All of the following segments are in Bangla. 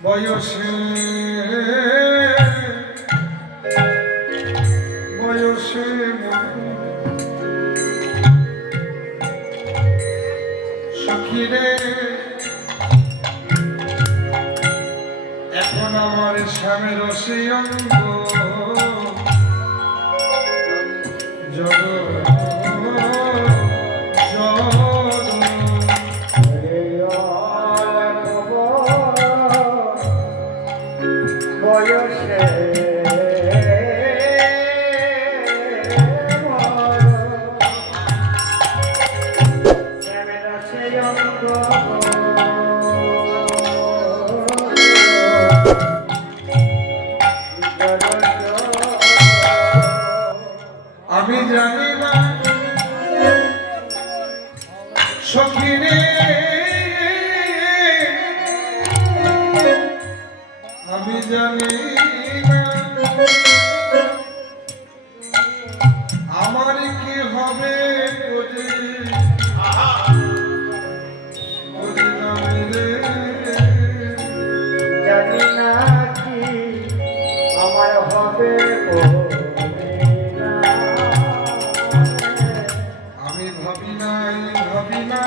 বয়সে বয়সে সখীরে এখন আমার স্বামীর সে অঙ্গ আমি জানি না সখীরে আমি জানি না আমার কি হবে জানি না কি আমার হবে আমি ভাবি নাই ভাবি না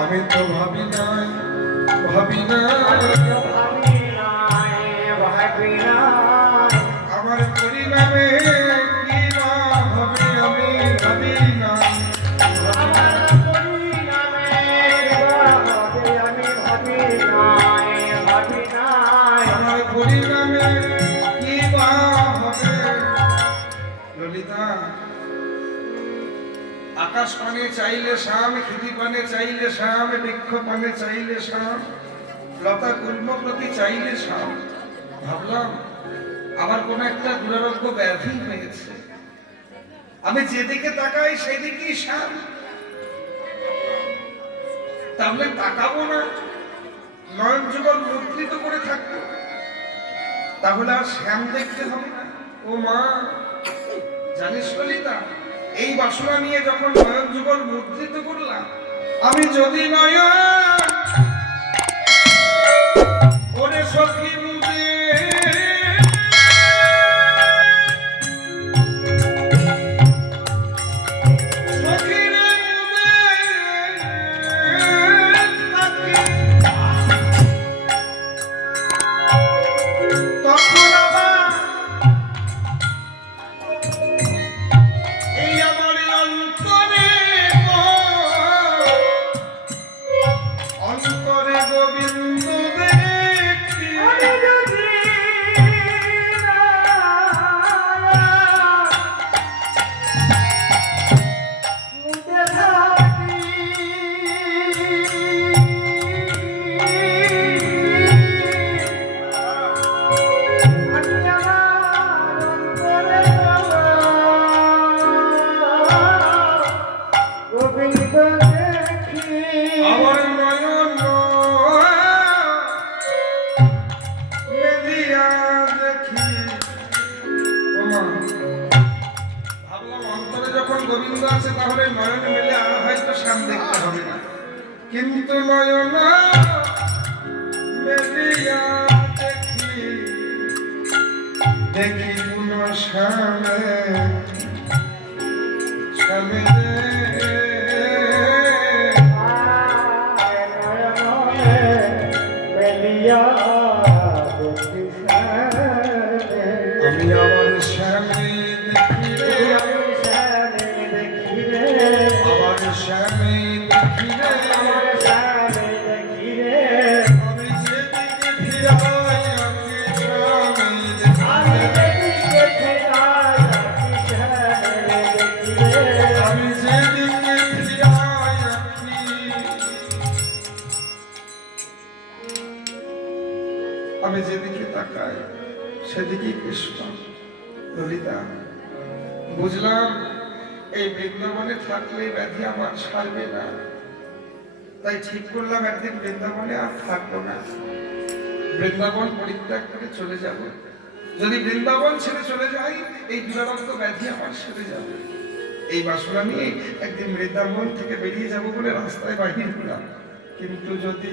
আমি তো ভাবি নাই ভাবি না আমার পরিণামে কি না হবে আমি ভাবি না আমার পরিণামে কি বা হবে ললিতা আকাশ পানে চাইলে শাম ক্ষিতি পানে চাইলে শাম বৃক্ষ পানে চাইলে শাম লতা গুল্ম প্রতি চাইলে শাম ভাবলাম আমার কোন একটা দুরারোগ্য ব্যাধি হয়েছে আমি যেদিকে তাকাই সেদিকেই শাম তাহলে তাকাবো না নয়ন যুগল মুদ্রিত করে থাকবো তাহলে আর শ্যাম দেখতে হবে না ও মা জানিস ললিতা এই বাসনা নিয়ে যখন নয়ন যুগল মুদ্রিত করলাম আমি যদি নয়ন ওরে সখী মুদে গোবিন্দ আছে তাহলে নয়ন মেলে আর হয়তো শ্যাম দেখতে হবে না কিন্তু নয়ন মেলিয়া দেখি দেখি কোন শ্যামে শ্যামে আমি আমার শ্যামে দেখি রে আমার শ্যামে দেখি রে আমি যেদিকে ফিরাই আমি শ্যামে দেখি আমি যেদিকে ফিরাই আমি যেদিকে তাকাই সেদিকে কৃষ্ণ ললিতা বুঝলাম এই বৃন্দাবনে থাকলে ব্যাধি আমার ছাড়বে না তাই ঠিক করলাম একদিন বৃন্দাবনে আর থাকবো না বৃন্দাবন পরিত্যাগ করে চলে যাব যদি বৃন্দাবন ছেড়ে চলে যাই এই দুরারোগ্য ব্যাধি আমার সেরে যাবে এই বাসনা নিয়ে একদিন বৃন্দাবন থেকে বেরিয়ে যাব বলে রাস্তায় বাহির হলাম কিন্তু যদি